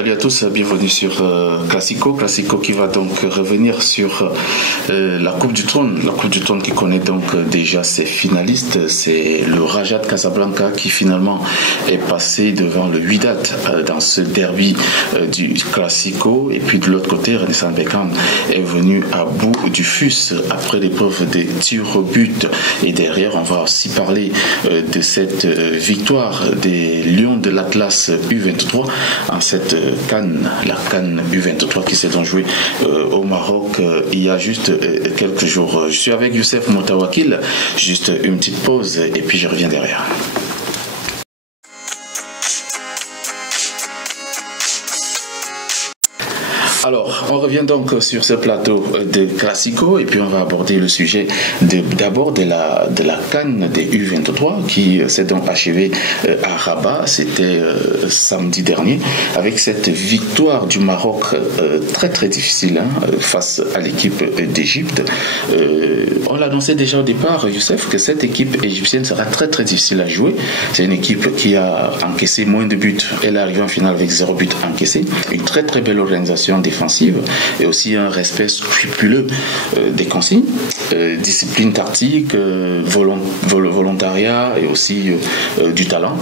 Salut à tous, bienvenue sur Classico qui va donc revenir sur la Coupe du Trône. La Coupe du Trône qui connaît donc déjà ses finalistes. C'est le Raja de Casablanca qui finalement est passé devant le Wydad dans ce derby du Classico. Et puis de l'autre côté, Renaissance Berkane est venu à bout du fus après l'épreuve des tirs au but. Et derrière, on va aussi parler de cette victoire des Lions de l'Atlas U23 en cette Cannes, la Cannes U23 qui s'est donc jouée au Maroc il y a juste quelques jours. Je suis avec Youssef Moutawakil, juste une petite pause et puis je reviens derrière. Alors, on revient donc sur ce plateau de Classico et puis on va aborder le sujet d'abord de la CAN des U23 qui s'est donc achevée à Rabat. C'était samedi dernier avec cette victoire du Maroc très très difficile face à l'équipe d'Égypte. On l'annonçait déjà au départ, Youssef, que cette équipe égyptienne sera très très difficile à jouer. C'est une équipe qui a encaissé moins de buts. Elle est arrivée en finale avec 0 but encaissé. Une très très belle organisation défensive et aussi un respect scrupuleux des consignes, discipline tactique, volontariat et aussi du talent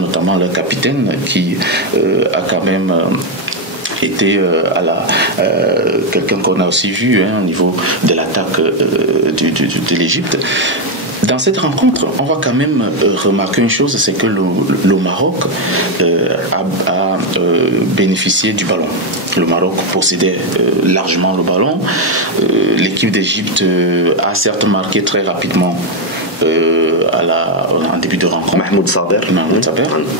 notamment le capitaine qui a quand même était quelqu'un qu'on a aussi vu au niveau de l'attaque de l'Égypte. Dans cette rencontre, on va quand même remarquer une chose, c'est que le Maroc a bénéficié du ballon. Le Maroc possédait largement le ballon. L'équipe d'Égypte a certes marqué très rapidement en début de rencontre. Mahmoud Saber.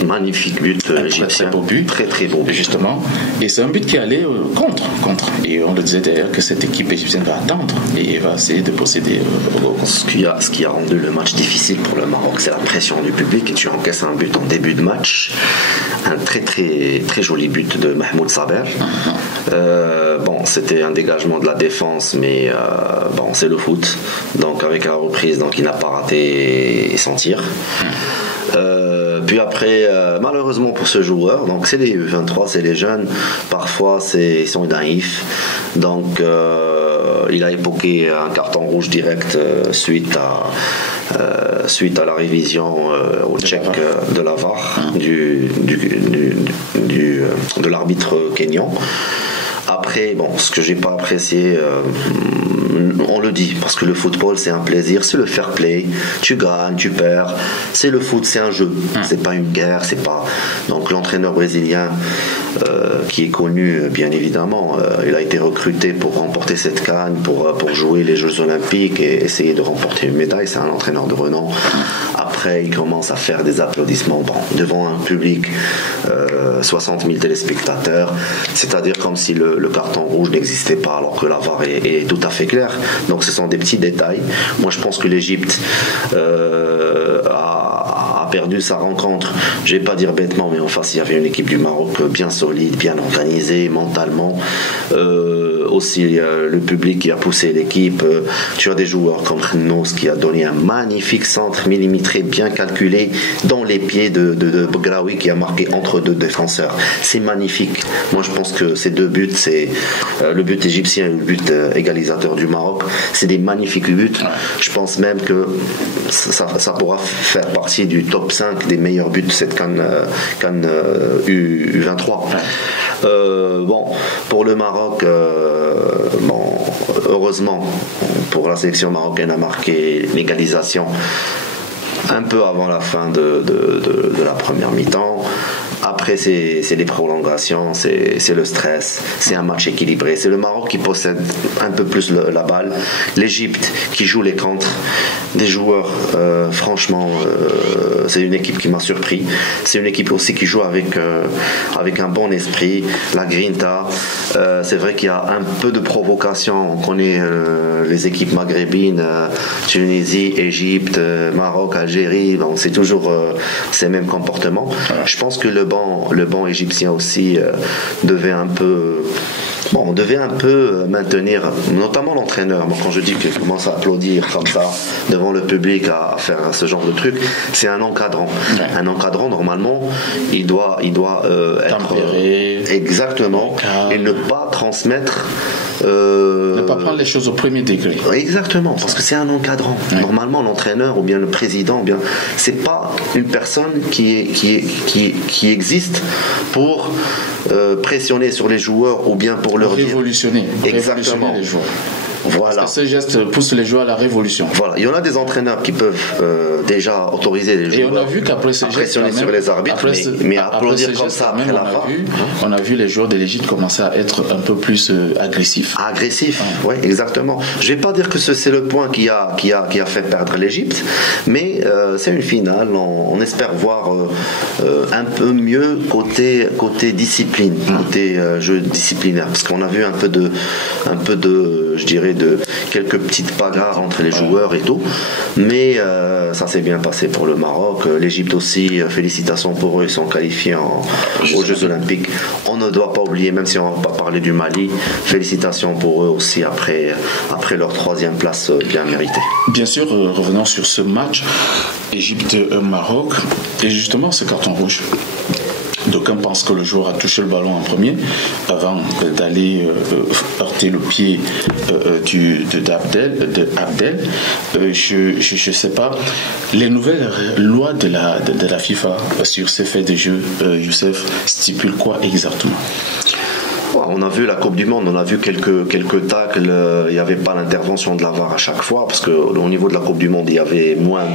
Un magnifique but égyptien. Très beau but. Très très beau but. Justement. Et c'est un but qui allait contre. Et on le disait d'ailleurs que cette équipe égyptienne va attendre et va essayer de posséder ce qui a rendu le match difficile pour le Maroc, c'est la pression du public. Et tu encaisses un but en début de match. Un très très très joli but de Mahmoud Saber. C'était un dégagement de la défense, mais c'est le foot. Donc avec la reprise, il n'a pas raté son tir. Puis après, malheureusement pour ce joueur, donc c'est les U23, c'est les jeunes, parfois ils sont naïfs. Donc il a évoqué un carton rouge direct suite à la révision au check de la VAR de l'arbitre kényan. Après, ce que j'ai pas apprécié, on le dit, parce que le football c'est un plaisir, c'est le fair play, tu gagnes, tu perds, c'est le foot, c'est un jeu, c'est pas une guerre, c'est pas. Donc l'entraîneur brésilien qui est connu bien évidemment, il a été recruté pour remporter cette CAN, pour jouer les Jeux Olympiques et essayer de remporter une médaille, c'est un entraîneur de renom. Après il commence à faire des applaudissements devant un public, 60 000 téléspectateurs, c'est-à-dire comme si le carton rouge n'existait pas alors que la VAR est tout à fait claire. Donc ce sont des petits détails. Moi je pense que l'Égypte a perdu sa rencontre, je vais pas dire bêtement, mais en face il y avait une équipe du Maroc bien solide, bien organisée mentalement, aussi le public qui a poussé l'équipe. Tu as des joueurs comme Khnos qui a donné un magnifique centre millimétré bien calculé dans les pieds de Begraoui qui a marqué entre deux défenseurs. C'est magnifique. Moi je pense que ces deux buts, c'est le but égyptien et le but égalisateur du Maroc, c'est des magnifiques buts. Je pense même que ça pourra faire partie du top 5 des meilleurs buts de cette CAN U23. Pour le Maroc, heureusement pour la sélection marocaine a marqué l'égalisation un peu avant la fin de la première mi-temps. Après, c'est les prolongations, c'est le stress, c'est un match équilibré. C'est le Maroc qui possède un peu plus la balle. L'Égypte qui joue les contres. Des joueurs, franchement, c'est une équipe qui m'a surpris. C'est une équipe aussi qui joue avec un bon esprit. La Grinta, c'est vrai qu'il y a un peu de provocation. On connaît les équipes maghrébines, Tunisie, Égypte, Maroc, Algérie. Donc c'est toujours ces mêmes comportements. Je pense que le banc égyptien aussi devait un peu Bon, on devait un peu maintenir, notamment l'entraîneur. Moi, quand je dis qu'il commence à applaudir comme ça devant le public à faire ce genre de truc, c'est un encadrant. Ouais. Un encadrant, normalement, il doit être tempéré, exactement, et ne pas transmettre. Ne pas prendre les choses au premier degré. Exactement, parce que c'est un encadrant. Ouais. Normalement, l'entraîneur ou bien le président, c'est pas une personne qui existe pour pressionner sur les joueurs ou bien pour leur révolutionner. Exactement. Les joueurs. Voilà. Parce que ce geste pousse les joueurs à la révolution. Voilà. Il y en a des entraîneurs qui peuvent déjà autoriser les joueurs. Et on a vu qu'après ce geste, pressionner sur les arbitres, mais applaudir comme ça après la fin. On a vu les joueurs de l'Égypte commencer à être un peu plus agressifs. Agressifs, oui, exactement. Je ne vais pas dire que c'est le point qui a fait perdre l'Égypte, mais c'est une finale. On espère voir un peu mieux côté discipline, côté jeu disciplinaire, parce qu'on a vu un peu de je dirais de quelques petites bagarres entre les joueurs et tout, mais ça s'est bien passé pour le Maroc. L'Égypte aussi, félicitations pour eux, ils sont qualifiés aux Jeux Olympiques. On ne doit pas oublier, même si on ne va pas parler du Mali, félicitations pour eux aussi après leur 3e place bien méritée. Bien sûr, revenons sur ce match Égypte-Maroc et justement ce carton rouge. D'aucuns pensent que le joueur a touché le ballon en premier avant d'aller heurter le pied d'Abdel. Je ne sais pas. Les nouvelles lois de la FIFA sur ces faits de jeu, Youssef, stipulent quoi exactement? On a vu la Coupe du Monde, on a vu quelques tacles, il n'y avait pas l'intervention de la VAR à chaque fois, parce qu'au niveau de la Coupe du Monde, il y avait moins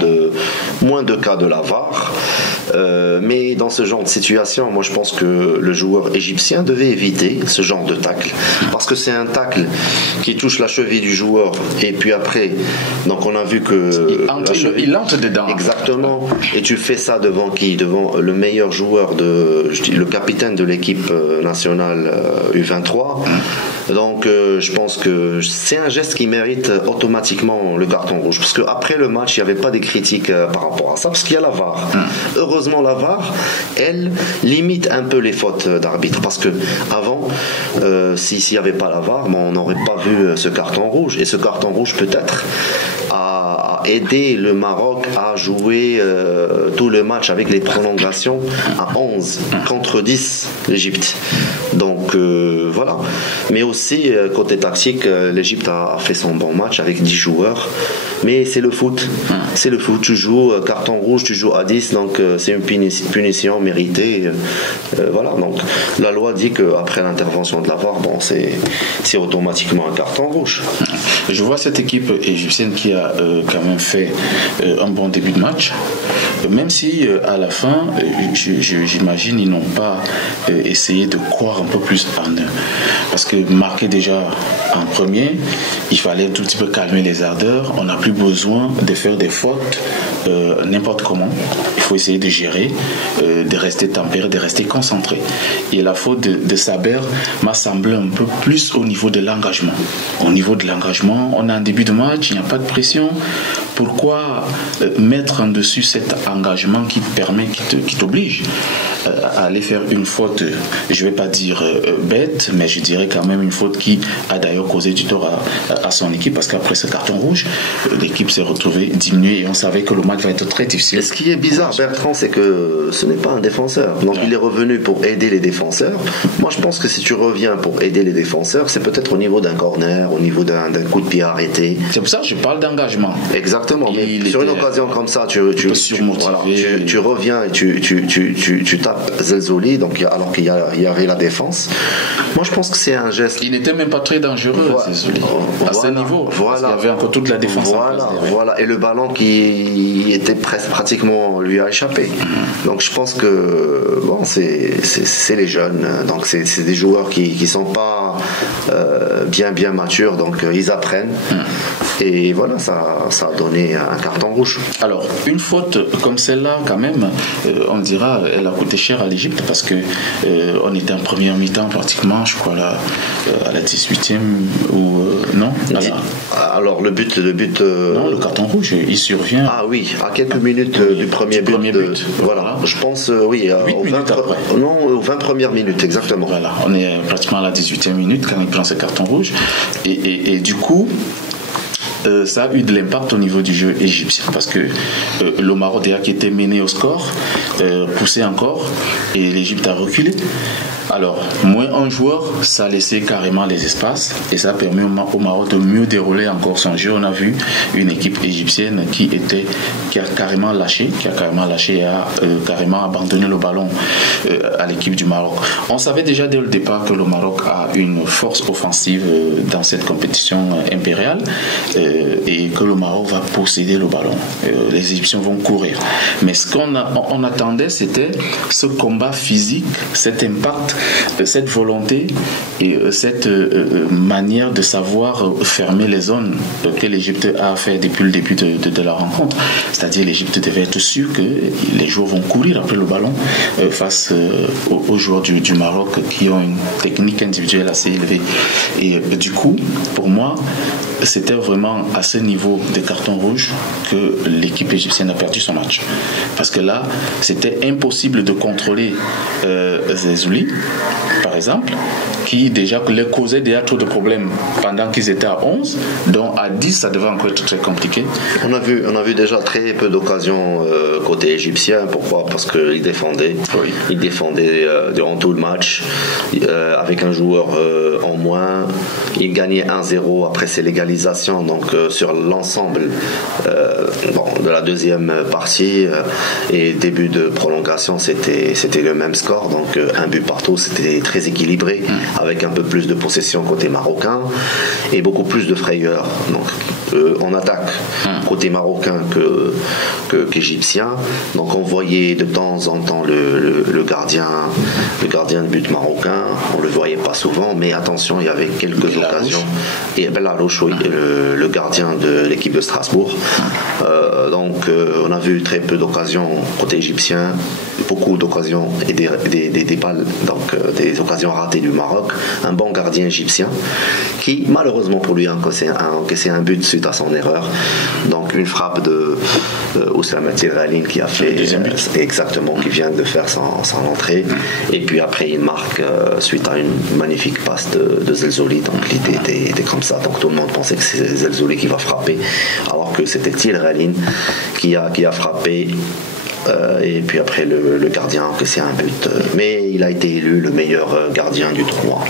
de cas de la VAR. Mais dans ce genre de situation, moi je pense que le joueur égyptien devait éviter ce genre de tacle, parce que c'est un tacle qui touche la cheville du joueur, et puis après, donc on a vu que il entre dedans. Exactement. Et tu fais ça devant qui? Devant le meilleur joueur, le capitaine de l'équipe nationale U23. Donc je pense que c'est un geste qui mérite automatiquement le carton rouge, parce qu'après le match il n'y avait pas des critiques par rapport à ça, parce qu'il y a la VAR. Heureusement la VAR, elle limite un peu les fautes d'arbitre, parce que avant s'il n'y avait pas la VAR, on n'aurait pas vu ce carton rouge, et ce carton rouge peut-être a aidé le Maroc à jouer tout le match avec les prolongations à 11 contre 10 l'Égypte. Donc voilà. Mais aussi côté tactique, l'Égypte a fait son bon match avec 10 joueurs, mais c'est le foot. C'est le foot, tu joues carton rouge, tu joues à 10, donc c'est une punition méritée. Voilà, donc la loi dit qu'après l'intervention de la VAR, c'est automatiquement un carton rouge. Je vois cette équipe égyptienne qui a quand même fait un bon début de match, même si à la fin, j'imagine, ils n'ont pas essayé de croire un peu plus en eux, parce que marquer déjà en premier, il fallait un tout petit peu calmer les ardeurs. On n'a plus besoin de faire des fautes n'importe comment. Il faut essayer de gérer, de rester tempéré, de rester concentré. Et la faute de Saber m'a semblé un peu plus au niveau de l'engagement. Au niveau de l'engagement, on a un début de match, il n'y a pas de pression. Pourquoi mettre en dessus cet engagement qui t'oblige à aller faire une faute, je ne vais pas dire bête, mais je dirais quand même une faute qui a d'ailleurs causé du tort à son équipe, parce qu'après ce carton rouge, l'équipe s'est retrouvée diminuée et on savait que le match va être très difficile. Et ce qui est bizarre, Bertrand, c'est que ce n'est pas un défenseur. Donc il est revenu pour aider les défenseurs. Moi je pense que si tu reviens pour aider les défenseurs, c'est peut-être au niveau d'un corner, au niveau d'un coup de pied arrêté. C'est pour ça que je parle d'engagement. Exactement. Mais sur une occasion comme ça, tu reviens et tu tapes Zelzouli, donc, alors qu'il y avait la défense. Moi je pense que c'est un geste. Il n'était même pas très dangereux, Zelzouli. À ce niveau. Voilà. Parce qu'il y avait encore toute la défense. Voilà. Et le ballon qui était pratiquement lui a échappé. Donc je pense que c'est les jeunes. Donc c'est des joueurs qui sont pas bien matures. Donc ils apprennent. Et voilà, ça a donné donné un carton rouge. Alors, une faute comme celle-là, quand même, on dira, elle a coûté cher à l'Égypte parce que on était en première mi-temps pratiquement, je crois, à la 18e ou non Alors, le but. Non, le carton rouge, il survient. Ah oui, à quelques minutes du premier but. Voilà, je pense, oui, aux 20 premières minutes, exactement. Voilà, on est pratiquement à la 18e minute quand il prend ce carton rouge. Et du coup, ça a eu de l'impact au niveau du jeu égyptien parce que le Maroc déjà qui était mené au score poussait encore et l'Égypte a reculé. Alors, moins un joueur, ça a laissé carrément les espaces et ça a permis au Maroc de mieux dérouler encore son jeu. On a vu une équipe égyptienne qui a carrément lâché et a carrément abandonné le ballon à l'équipe du Maroc. On savait déjà dès le départ que le Maroc a une force offensive dans cette compétition impériale et que le Maroc va posséder le ballon. Les Égyptiens vont courir. Mais ce qu'on attendait, c'était ce combat physique, cet impact, cette volonté et cette manière de savoir fermer les zones que l'Égypte a fait depuis le début de la rencontre. C'est-à-dire l'Égypte devait être sûr que les joueurs vont courir après le ballon face aux joueurs du Maroc qui ont une technique individuelle assez élevée. Et du coup, pour moi, c'était vraiment à ce niveau de carton rouge que l'équipe égyptienne a perdu son match. Parce que là, c'était impossible de contrôler Zezouli, par exemple, qui déjà leur causait déjà trop de problèmes pendant qu'ils étaient à 11, donc à 10, ça devait encore être très compliqué. On a vu déjà très peu d'occasions côté égyptien. Pourquoi ? Parce qu'il défendait. Oui. Il défendait durant tout le match avec un joueur en moins. Il gagnait 1-0 après ses légalisations. Donc sur l'ensemble de la deuxième partie et début de prolongation, c'était le même score. Donc un but partout, c'était très équilibré, avec un peu plus de possession côté marocain et beaucoup plus de frayeur. Donc on attaque côté marocain qu'égyptien. Donc on voyait de temps en temps le gardien de but marocain. On le voyait pas souvent, mais attention, il y avait quelques occasions. Et Belarouche, oui, le gardien de l'équipe de Strasbourg. Donc on a vu très peu d'occasions côté égyptien, beaucoup d'occasions et des balles, donc des occasions ratées du Maroc. Un bon gardien égyptien qui malheureusement pour lui a encaissé un but suite à son erreur. Donc une frappe de Oussama Tiralin qui a fait exactement, qui vient de faire son entrée. Et puis après il marque suite à une magnifique passe de Zelzouli. Donc l'idée était comme ça. Donc tout le monde pensait que c'est Zelzouli qui va frapper, alors que c'était Tiralin qui a frappé. Et puis après le gardien que c'est un but, mais il a été élu le meilleur gardien du tournoi.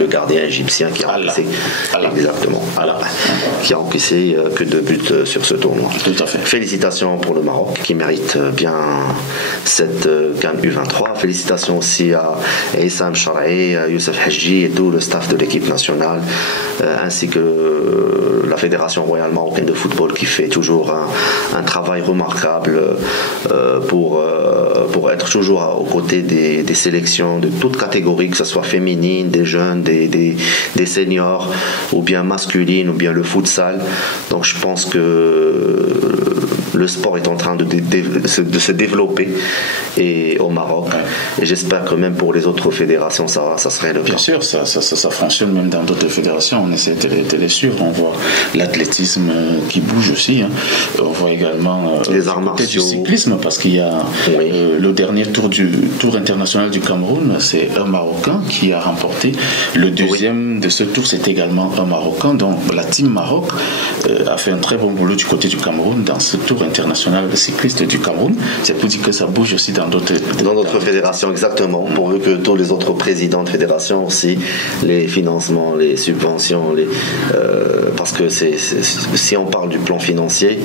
Le gardien égyptien qui a encaissé qui a encaissé que 2 buts sur ce tournoi. Tout à fait. Félicitations pour le Maroc qui mérite bien cette CAN U23. Félicitations aussi à Issam Charaï, Youssef Hadji et tout le staff de l'équipe nationale, ainsi que la Fédération royale marocaine de football qui fait toujours un travail remarquable pour être toujours aux côtés des sélections de toutes catégories, que ce soit féminine, des jeunes, des seniors, ou bien masculine, ou bien le futsal. Donc je pense que le sport est en train de se développer au Maroc. Et j'espère que même pour les autres fédérations, ça serait le cas. Bien sûr, ça fonctionne même dans d'autres fédérations. On essaie de les suivre. On voit l'athlétisme qui bouge aussi. On voit également les arts martiaux, du cyclisme, parce qu'il y a le dernier tour international du Cameroun, c'est un Marocain qui a remporté. Le deuxième de ce tour, c'est également un Marocain. Donc la team Maroc a fait un très bon boulot du côté du Cameroun dans ce tour international de cycliste du Cameroun. C'est pour dire que ça bouge aussi dans d'autres fédérations, exactement, pourvu que tous les autres présidents de fédérations aussi, les financements, les subventions, parce que si on parle du plan financier,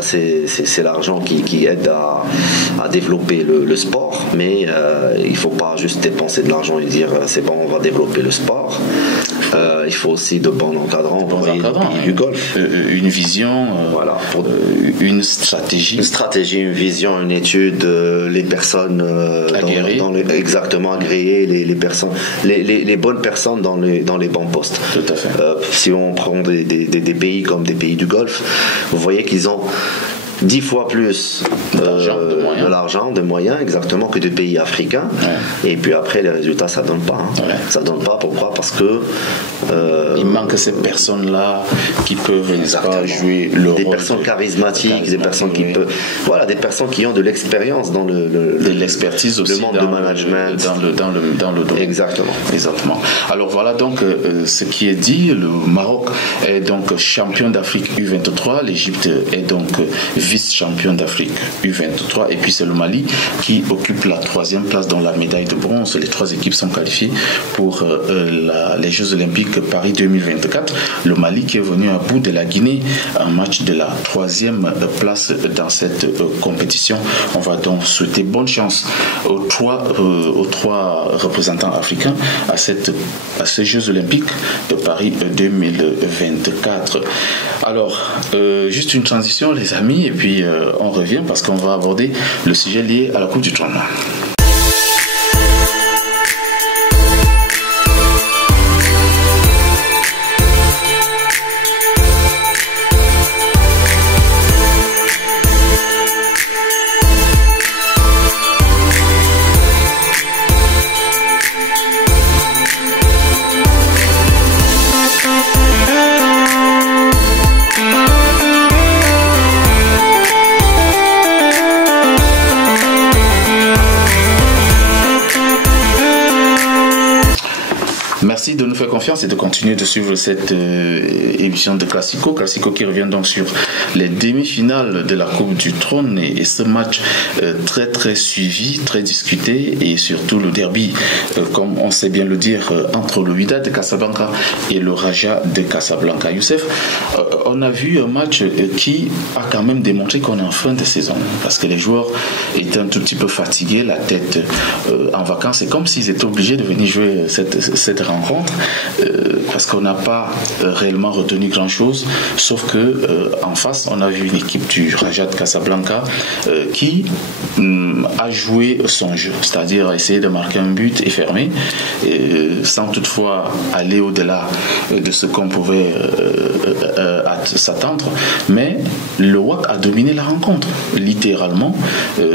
c'est l'argent qui aide à développer le sport, mais il ne faut pas juste dépenser de l'argent et dire c'est bon, on va développer le sport. Il faut aussi de bons encadrants. Du golf. Une vision, voilà, une stratégie. Une stratégie, une vision, une étude, les personnes exactement agréées, les bonnes personnes dans les bons postes. Tout à fait. Si on prend des pays comme des pays du Golfe, vous voyez qu'ils ont 10 fois plus de l'argent, de moyens, exactement, que des pays africains. Ouais. Et puis après, les résultats, ça donne pas. Ouais. Ça donne pas. Pourquoi ? Parce que il manque ces personnes-là qui peuvent jouer le rôle. Des personnes charismatiques, des personnes qui peuvent, voilà, des personnes qui ont de l'expérience dans de l'expertise aussi, le monde de management, dans le domaine. Exactement. Alors voilà donc ce qui est dit. Le Maroc est donc champion d'Afrique U23. L'Égypte est donc vice-champion d'Afrique U23, et puis c'est le Mali qui occupe la 3e place dans la médaille de bronze. Les 3 équipes sont qualifiées pour les Jeux Olympiques Paris 2024. Le Mali qui est venu à bout de la Guinée, un match de la 3e place dans cette compétition. On va donc souhaiter bonne chance aux 3 représentants africains à ces Jeux Olympiques de Paris 2024. Alors, juste une transition les amis, et puis on revient parce qu'on va aborder le sujet lié à la Coupe du Trône. Merci de nous faire confiance et de continuer de suivre cette émission de Classico qui revient donc sur les demi-finales de la Coupe du Trône et ce match très très suivi, très discuté, et surtout le derby, comme on sait bien le dire, entre le Wydad de Casablanca et le Raja de Casablanca. Youssef, on a vu un match qui a quand même démontré qu'on est en fin de saison, parce que les joueurs étaient un tout petit peu fatigués, la tête en vacances. C'est comme s'ils étaient obligés de venir jouer cette rencontre, parce qu'on n'a pas réellement retenu grand chose, sauf que en face on a vu une équipe du Raja de Casablanca qui a joué son jeu, c'est-à-dire essayer de marquer un but et fermer, sans toutefois aller au-delà de ce qu'on pouvait s'attendre. Mais le WAC a dominé la rencontre littéralement,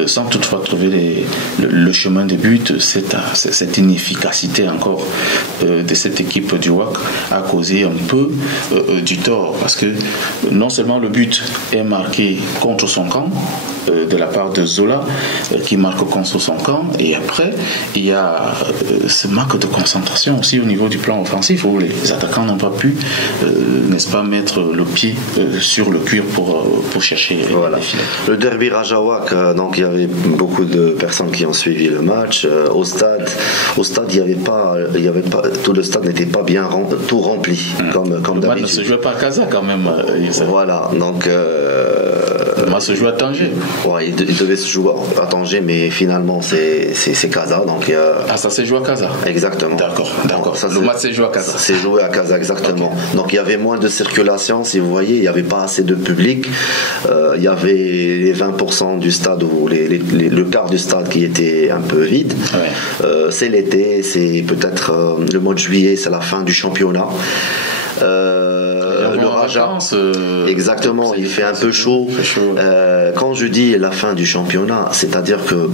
sans toutefois trouver le chemin de but. Cette inefficacité encore de cette équipe du WAC a causé un peu du tort, parce que non seulement le but est marqué contre son camp de la part de Zola, qui marque contre son camp, et après il y a ce manque de concentration aussi au niveau du plan offensif, où les attaquants n'ont pas pu n'est-ce pas, mettre le pied sur le cuir pour chercher les filets. Le derby Raja-WAC, donc il y avait beaucoup de personnes qui ont suivi le match. Au stade il y avait pas tout le stade n'était pas bien tout rempli comme d'habitude. Le match ne se jouait pas à Casa quand même. Voilà, donc le match se joue à Tanger. Ouais, il devait se jouer à Tanger, mais finalement c'est Casa, donc ça s'est joué à Casa. Exactement. D'accord. Le match s'est joué à Casa. C'est joué à Casa, exactement. Okay. Donc il y avait moins de circulation, si vous voyez, il n'y avait pas assez de public. Il y avait les 20% du stade, ou le quart du stade qui était un peu vide. Ouais. C'est l'été, c'est peut-être le mois de juillet, c'est la fin du championnat. Le Raja, exactement, il fait un peu chaud. Quand je dis la fin du championnat, c'est-à-dire que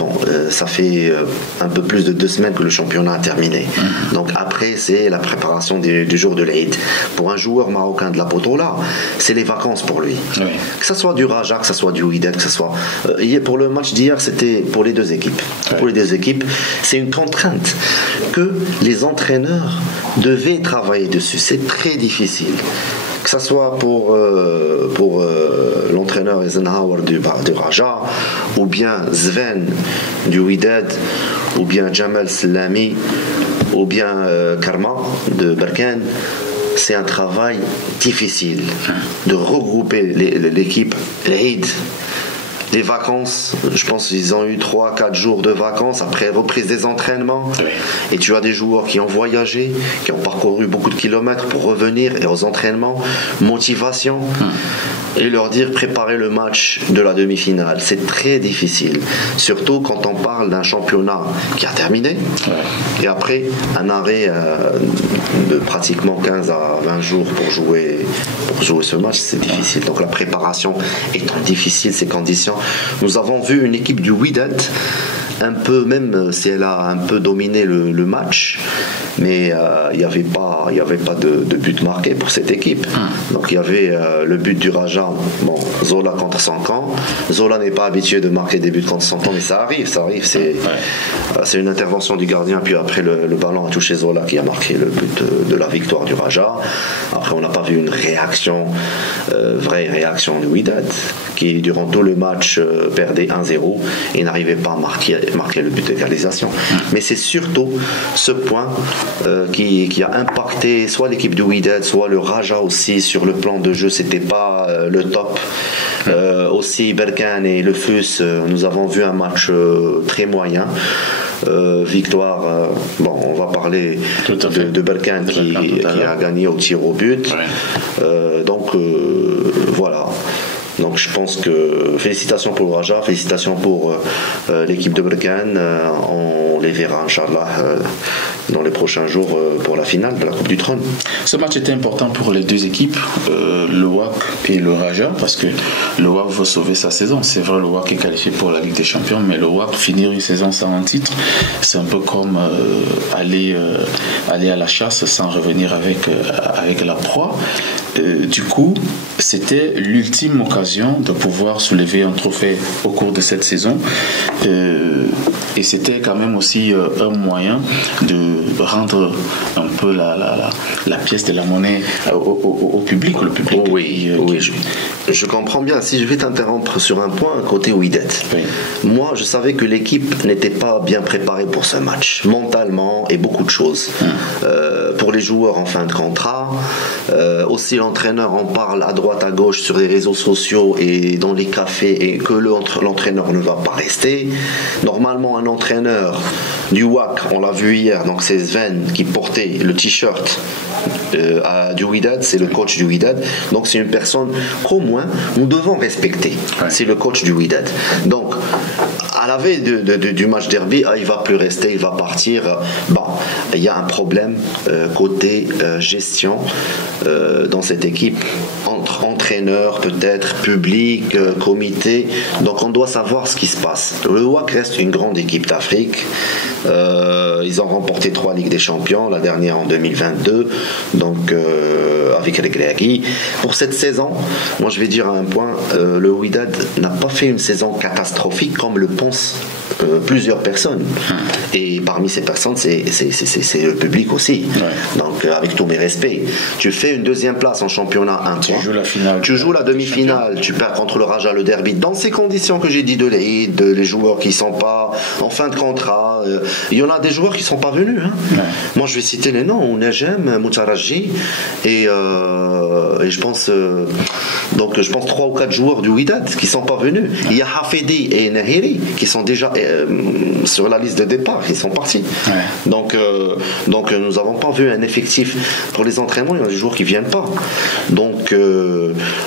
ça fait un peu plus de 2 semaines que le championnat a terminé. Donc après, c'est la préparation du jour de l'Eid. Pour un joueur marocain de la Potola, c'est les vacances pour lui. Oui. Que ce soit du Raja, que ce soit du Wydad, que ce soit pour le match d'hier, c'était pour les 2 équipes. Oui. Pour les 2 équipes, c'est une contrainte que les entraîneurs devaient travailler dessus. C'est très difficile. Que ce soit pour l'entraîneur Eisenhower du Raja, ou bien Sven du Wydad, ou bien Jamal Slami, ou bien Karma de Berkane. C'est un travail difficile de regrouper l'équipe l'Eid des vacances. Je pense qu'ils ont eu 3-4 jours de vacances après reprise des entraînements. Oui. Et tu as des joueurs qui ont voyagé, qui ont parcouru beaucoup de kilomètres pour revenir et aux entraînements, motivation. Et leur dire préparer le match de la demi-finale. C'est très difficile. Surtout quand on parle d'un championnat qui a terminé. Et après, un arrêt de pratiquement 15 à 20 jours pour jouer ce match, c'est difficile. Donc la préparation étant difficile, ces conditions. Nous avons vu une équipe du Wydad, un peu, même si elle a un peu dominé le match, mais il n'y avait pas de but marqué pour cette équipe. Donc il y avait le but du Raja, bon, Zola contre son camp. Zola n'est pas habitué de marquer des buts contre son camp, mais ça arrive, c'est une intervention du gardien, puis après le ballon a touché Zola qui a marqué le but de la victoire du Raja. Après on n'a pas vu une réaction, vraie réaction du Wydad, qui durant tout le match perdait 1-0 et n'arrivait pas à marquer le but d'égalisation. Mais c'est surtout ce point qui a impacté soit l'équipe du Wydad, soit le Raja aussi sur le plan de jeu. C'était pas le top. Aussi Berkane et le FUS, nous avons vu un match très moyen. Victoire, bon, on va parler de Berkane qui a gagné au tir au but. Donc voilà. Donc je pense que félicitations pour le Raja, félicitations pour l'équipe de Berkane. On les verra, Inch'Allah, dans les prochains jours pour la finale de la Coupe du Trône. Ce match était important pour les deux équipes, le WAC et le Raja, parce que le WAC veut sauver sa saison. C'est vrai, le WAC est qualifié pour la Ligue des Champions, mais le WAC finir une saison sans un titre, c'est un peu comme aller à la chasse sans revenir avec la proie. Du coup, c'était l'ultime occasion de pouvoir soulever un trophée au cours de cette saison. Et c'était quand même aussi un moyen de rendre un peu la pièce de la monnaie au public. Le public oui, je comprends bien. Si je vais t'interrompre sur un point, côté Wydad. Moi, je savais que l'équipe n'était pas bien préparée pour ce match, mentalement et beaucoup de choses. Pour les joueurs en fin de contrat, aussi l'entraîneur en parle à droite à gauche sur les réseaux sociaux et dans les cafés, et que l'entraîneur ne va pas rester. Normalement, un entraîneur du WAC, on l'a vu hier, donc c'est Sven qui portait le t-shirt du Wydad, c'est le coach du Wydad, donc c'est une personne qu'au moins nous devons respecter. C'est le coach du Wydad. Donc à la veille du match derby, il va plus rester, il va partir. Bon, il y a un problème côté gestion dans cette équipe, entre entraîneurs, peut-être public, comité. Donc on doit savoir ce qui se passe. Le WAC reste une grande équipe d'Afrique. Ils ont remporté 3 Ligues des Champions, la dernière en 2022, donc avec Regragui. Pour cette saison, moi je vais dire un point, le Wydad n'a pas fait une saison catastrophique comme le pensent plusieurs personnes. Et parmi ces personnes, c'est le public aussi. Donc avec tous mes respects, tu fais une deuxième place en championnat, tu joues la finale, tu joues la demi-finale, tu perds contre le Raja, le derby, dans ces conditions que j'ai dit de les joueurs qui sont pas en fin de contrat. Il y en a des joueurs qui sont pas venus. Moi je vais citer les noms, Najem, Moutaraji et je pense 3 ou 4 joueurs du Wydad qui sont pas venus. Il y a Hafedi et Nahiri qui sont déjà sur la liste de départ, ils sont partis. Donc nous n'avons pas vu un effectif pour les entraînements. Il y a des joueurs qui viennent pas. Donc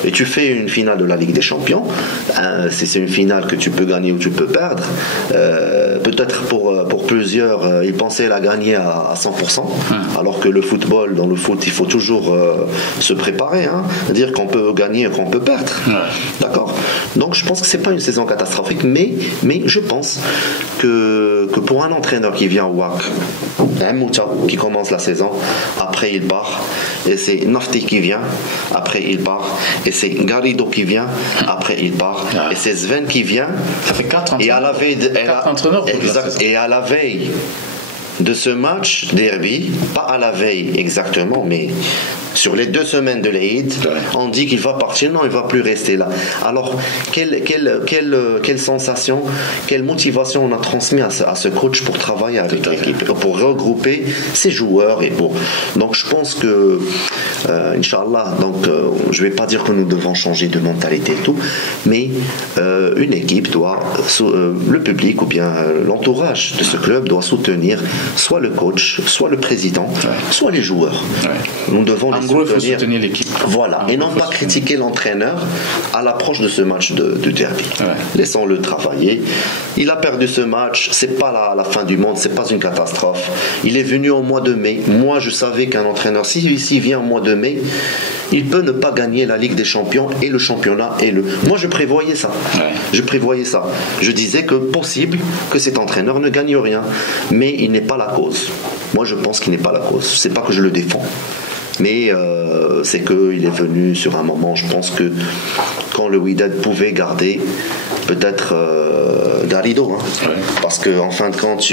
et tu fais une finale de la Ligue des Champions. C'est une finale que tu peux gagner ou tu peux perdre. Peut-être pour plusieurs, ils pensaient la gagner à 100%, alors que dans le foot, il faut toujours se préparer, dire qu'on peut gagner et qu'on peut perdre. D'accord. Donc je pense que c'est pas une saison catastrophique, mais je pense que pour un entraîneur qui vient au WAC, un Mouta qui commence la saison, après il part, et c'est Nafti qui vient, après il part, et c'est Garrido qui vient, après il part, et c'est Sven qui vient. Ça fait 4 entraîneurs. Et à la veille, et à la veille de ce match derby, pas à la veille exactement, mais sur les 2 semaines de l'Aïd, on dit qu'il va partir, non, il ne va plus rester là. Alors, quelle sensation, quelle motivation on a transmis à ce coach pour travailler avec l'équipe, pour regrouper ses joueurs et pour... Donc, je pense que, Inch'Allah, je ne vais pas dire que nous devons changer de mentalité et tout, mais une équipe doit, le public ou bien l'entourage de ce club doit soutenir soit le coach, soit le président, soit les joueurs. Nous devons les soutenir l'équipe. Voilà, et non pas critiquer l'entraîneur à l'approche de ce match de derby. Laissons-le travailler. Il a perdu ce match, c'est pas la fin du monde, c'est pas une catastrophe. Il est venu au mois de mai. Moi, je savais qu'un entraîneur, s'il vient au mois de mai, il peut ne pas gagner la Ligue des Champions et le championnat Moi, je prévoyais ça. Je prévoyais ça. Je disais que possible que cet entraîneur ne gagne rien, mais il n'est pas la cause. Moi, je pense qu'il n'est pas la cause. C'est pas que je le défends. Mais c'est qu'il est venu sur un moment, je pense que quand le Wydad pouvait garder peut-être Garrido, parce qu'en fin de compte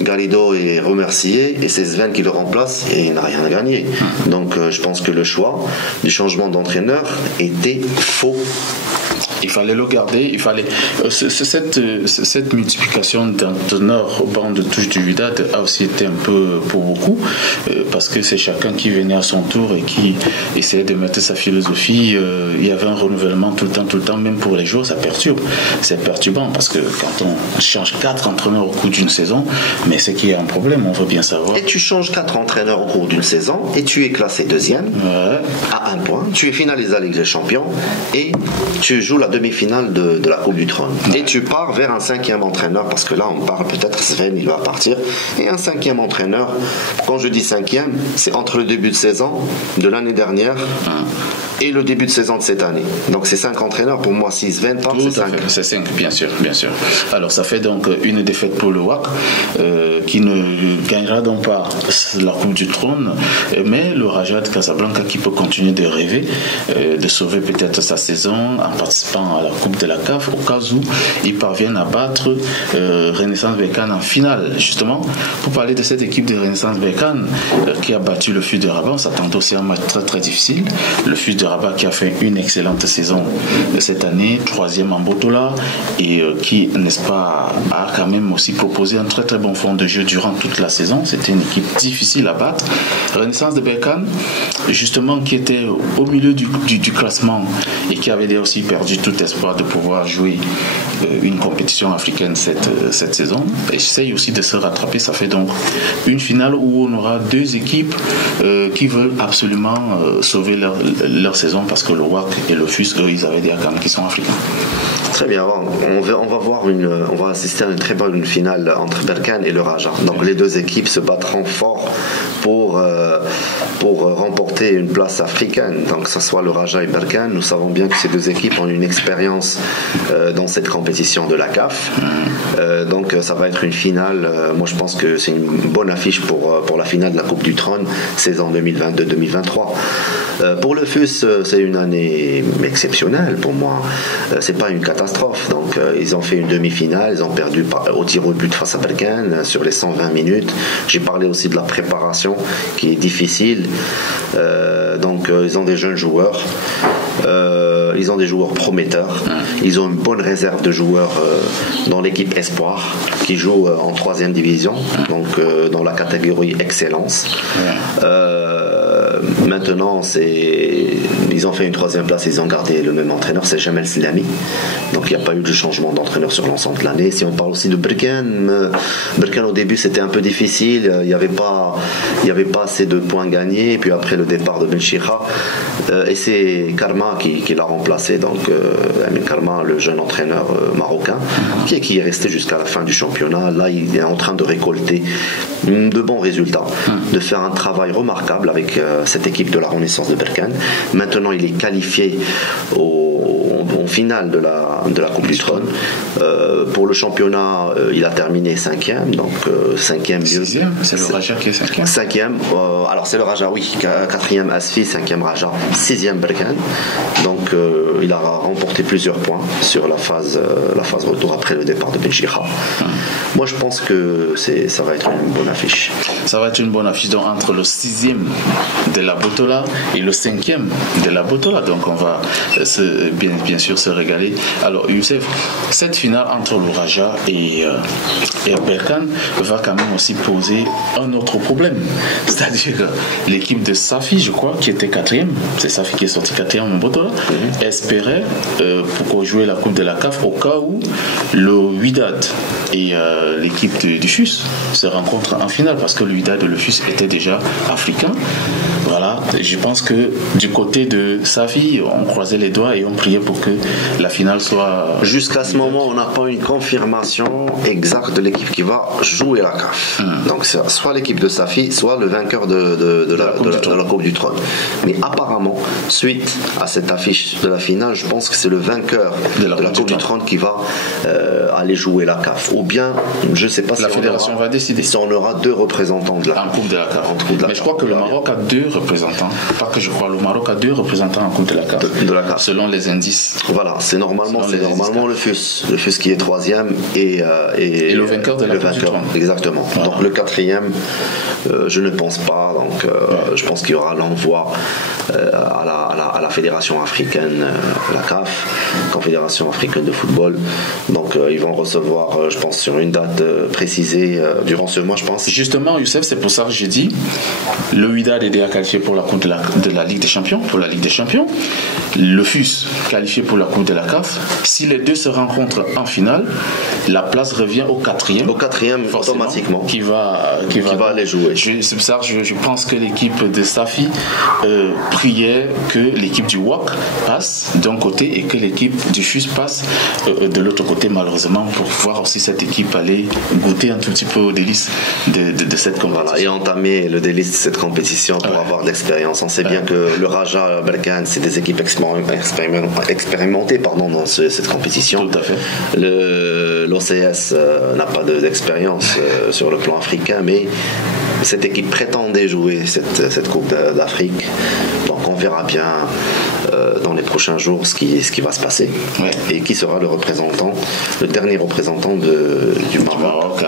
Garrido est remercié et c'est Sven qui le remplace et il n'a rien à gagner. Donc je pense que le choix du changement d'entraîneur était faux. Il fallait le garder, il fallait... Cette multiplication d'entraîneurs au banc de touche du Wydad a aussi été un peu pour beaucoup, parce que c'est chacun qui venait à son tour et qui essayait de mettre sa philosophie. Il y avait un renouvellement tout le temps, même pour les joueurs, ça perturbe. C'est perturbant, parce que quand on change 4 entraîneurs au cours d'une saison, mais c'est qu'il y a un problème, on veut bien savoir. Et tu changes 4 entraîneurs au cours d'une saison, et tu es classé 2e, à 1 point, tu es finalisé à la Ligue des Champions, et tu joues la demi-finale de la Coupe du Trône. Et tu pars vers un 5e entraîneur, parce que là on parle peut-être Sven, il va partir, et un 5e entraîneur. Quand je dis 5e, c'est entre le début de saison de l'année dernière et le début de saison de cette année. Donc c'est 5 entraîneurs. Pour moi, si Sven part, c'est 5. C'est 5, bien sûr. Alors ça fait donc une défaite pour le WAC, qui ne gagnera donc pas la Coupe du Trône, mais le Raja de Casablanca qui peut continuer de rêver de sauver peut-être sa saison en participant à la Coupe de la CAF au cas où ils parviennent à battre Renaissance Berkane en finale. Justement, pour parler de cette équipe de Renaissance Berkane qui a battu le FUS de Rabat, on s'attend aussi à un match très très difficile. Le FUS de Rabat qui a fait une excellente saison cette année, 3e en Botola, et qui, n'est-ce pas, a quand même aussi proposé un très très bon fond de jeu durant toute la saison. C'était une équipe difficile à battre. Renaissance de Berkane, justement, qui était au milieu du classement et qui avait aussi perdu tout espoir de pouvoir jouer une compétition africaine cette saison, essaye aussi de se rattraper. Ça fait donc une finale où on aura 2 équipes qui veulent absolument sauver leur saison, parce que le WAC et le FUS, eux, ils avaient dit quand même qu'ils sont africains. Très bien, on va assister à une très bonne finale entre Berkane et le Raja. Donc les 2 équipes se battront fort pour remporter une place africaine. Donc que ce soit le Raja et Berkane, nous savons bien que ces 2 équipes ont une expérience dans cette compétition de la CAF. Donc ça va être une finale. Moi je pense que c'est une bonne affiche pour la finale de la Coupe du Trône, saison 2022-2023. Pour le FUS, c'est une année exceptionnelle pour moi. C'est pas une catastrophe. Donc ils ont fait une demi-finale, ils ont perdu au tir au but face à Berkane sur les 120 minutes. J'ai parlé aussi de la préparation qui est difficile. Donc ils ont des jeunes joueurs. Ils ont des joueurs prometteurs. Ils ont une bonne réserve de joueurs dans l'équipe Espoir qui joue en 3e division, donc dans la catégorie Excellence. Maintenant, ils ont fait une 3e place, ils ont gardé le même entraîneur, c'est Jamel Slami. Donc il n'y a pas eu de changement d'entraîneur sur l'ensemble de l'année. Si on parle aussi de Berkane, au début c'était un peu difficile, il n'y avait pas assez de points gagnés, et puis après le départ de Benchira, et c'est Karma qui l'a remplacé, donc Amin Karma, le jeune entraîneur marocain, qui est resté jusqu'à la fin du championnat. Là il est en train de récolter de bons résultats, de faire un travail remarquable avec cette équipe de la Renaissance de Berkane. Maintenant il est qualifié en finale de la Coupe du Trône. Pour le championnat, il a terminé 5e, donc 5e mieux. 6e, c'est le Raja qui est 5e. 5e, alors c'est le Raja, oui, 4e Asfi, 5e Raja, 6e Berkane. Donc il a remporté plusieurs points sur la phase retour après le départ de Benchira. Moi, je pense que ça va être une bonne affiche. Ça va être une bonne affiche donc, entre le 6e de la Botola et le 5e de la Botola. Donc, on va bien sûr se régaler. Alors, Youssef, cette finale entre le Raja et Berkane va quand même aussi poser un autre problème. C'est-à-dire l'équipe de Safi, je crois, qui était 4e, c'est Safi qui est sorti 4e en Botola, espérait pour jouer la Coupe de la CAF au cas où le Wydad et l'équipe du FUS se rencontrent en finale parce que le Wydad et le FUS étaient déjà africains. Voilà, je pense que du côté de Safi, on croisait les doigts et on priait pour que la finale soit... Jusqu'à ce moment, on n'a pas une confirmation exacte de l'équipe qui va jouer la CAF. Donc, soit l'équipe de Safi, soit le vainqueur de la Coupe du Trône. Mais apparemment, suite à cette affiche de la finale, je pense que c'est le vainqueur de la Coupe du Trône qui va aller jouer la CAF. Ou bien, je ne sais pas si la fédération va décider. Si on aura 2 représentants de la CAF. En Coupe de la CAF. Mais je crois que le Maroc a 2 représentants. Pas que je crois, le Maroc a 2 représentants en Coupe de la CAF. De la CAF. Selon les indices. Voilà, c'est normalement le FUS. Le FUS qui est 3e et le vainqueur de la Coupe du Trône. Exactement. Voilà. Donc le 4e, je ne pense pas. Donc je pense qu'il y aura l'envoi à la fédération africaine, la CAF, Confédération africaine de football. Donc ils vont recevoir, je pense, sur une date précisée durant ce mois, je pense. Justement, Youssef, c'est pour ça que j'ai dit le Wydad est déjà qualifié pour la Coupe de la Ligue des Champions, pour la Ligue des Champions. Le FUS qualifié pour la Coupe de la CAF. Si les deux se rencontrent en finale, la place revient au 4e. Au 4e, automatiquement. Qui va aller jouer. C'est pour ça que je pense que l'équipe de Safi priait que l'équipe du WAC passe d'un côté et que l'équipe du FUS passe de l'autre côté, malheureusement, pour voir aussi cette équipe aller goûter un tout petit peu au délice de cette compétition. Voilà, et entamer le délice de cette compétition pour avoir de l'expérience. On sait bien que le Raja, Berkane, c'est des équipes expérimentées dans cette compétition. Tout à fait. L'OCS n'a pas d'expérience sur le plan africain, mais cette équipe prétendait jouer cette Coupe d'Afrique. Donc on verra bien dans les prochains jours ce qui va se passer. Ouais. Et qui sera le dernier représentant du Maroc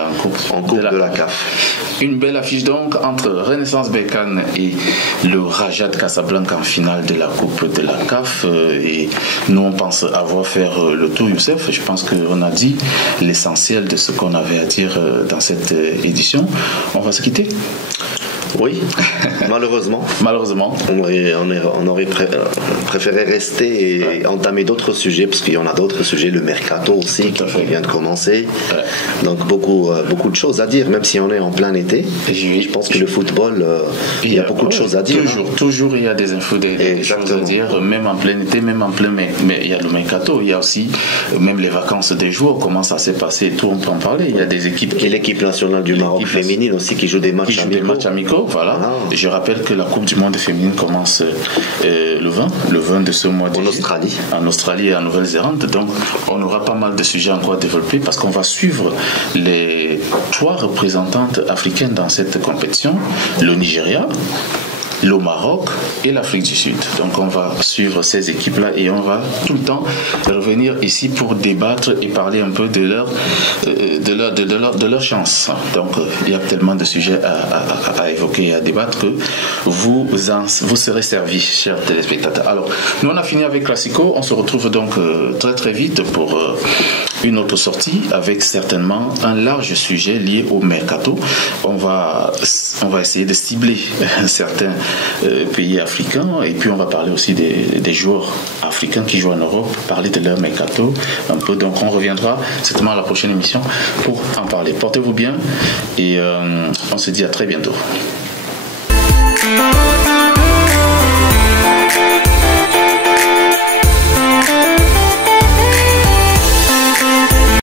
en Coupe de la CAF. Une belle affiche donc entre Renaissance Berkane et le Raja de Casablanca en finale de la Coupe de la CAF. Et nous, on pense avoir fait le tour, Youssef. Je pense qu'on a dit l'essentiel de ce qu'on avait à dire dans cette édition. On va se quitter. Oui, malheureusement. Malheureusement. On aurait préféré rester et entamer d'autres sujets, parce qu'il y en a d'autres sujets, le mercato aussi qui vient de commencer. Ouais. Donc beaucoup de choses à dire, même si on est en plein été. Je pense que le football, il y a beaucoup de choses à dire. Toujours il y a des infos, des choses à dire, même en plein été, même en plein mai. Mais il y a le mercato, il y a aussi même les vacances des joueurs, comment ça s'est passé, tout on peut en parler. Il y a des équipes. Et l'équipe nationale du Maroc féminine aussi qui joue des matchs amicaux. Voilà. Je rappelle que la Coupe du Monde féminine commence le 20 de ce mois en Australie et en Nouvelle-Zélande. Donc on aura pas mal de sujets encore à développer parce qu'on va suivre les 3 représentantes africaines dans cette compétition, le Nigeria, le Maroc et l'Afrique du Sud. Donc on va suivre ces équipes-là et on va tout le temps revenir ici pour débattre et parler un peu de leur chance. Donc il y a tellement de sujets à évoquer et à débattre que vous serez servis, chers téléspectateurs. Alors, nous on a fini avec Classico. On se retrouve donc très très vite pour une autre sortie avec certainement un large sujet lié au mercato. On va essayer de cibler certains pays africains et puis on va parler aussi des joueurs africains qui jouent en Europe, parler de leur mercato un peu. Donc on reviendra certainement à la prochaine émission pour en parler. Portez-vous bien et on se dit à très bientôt.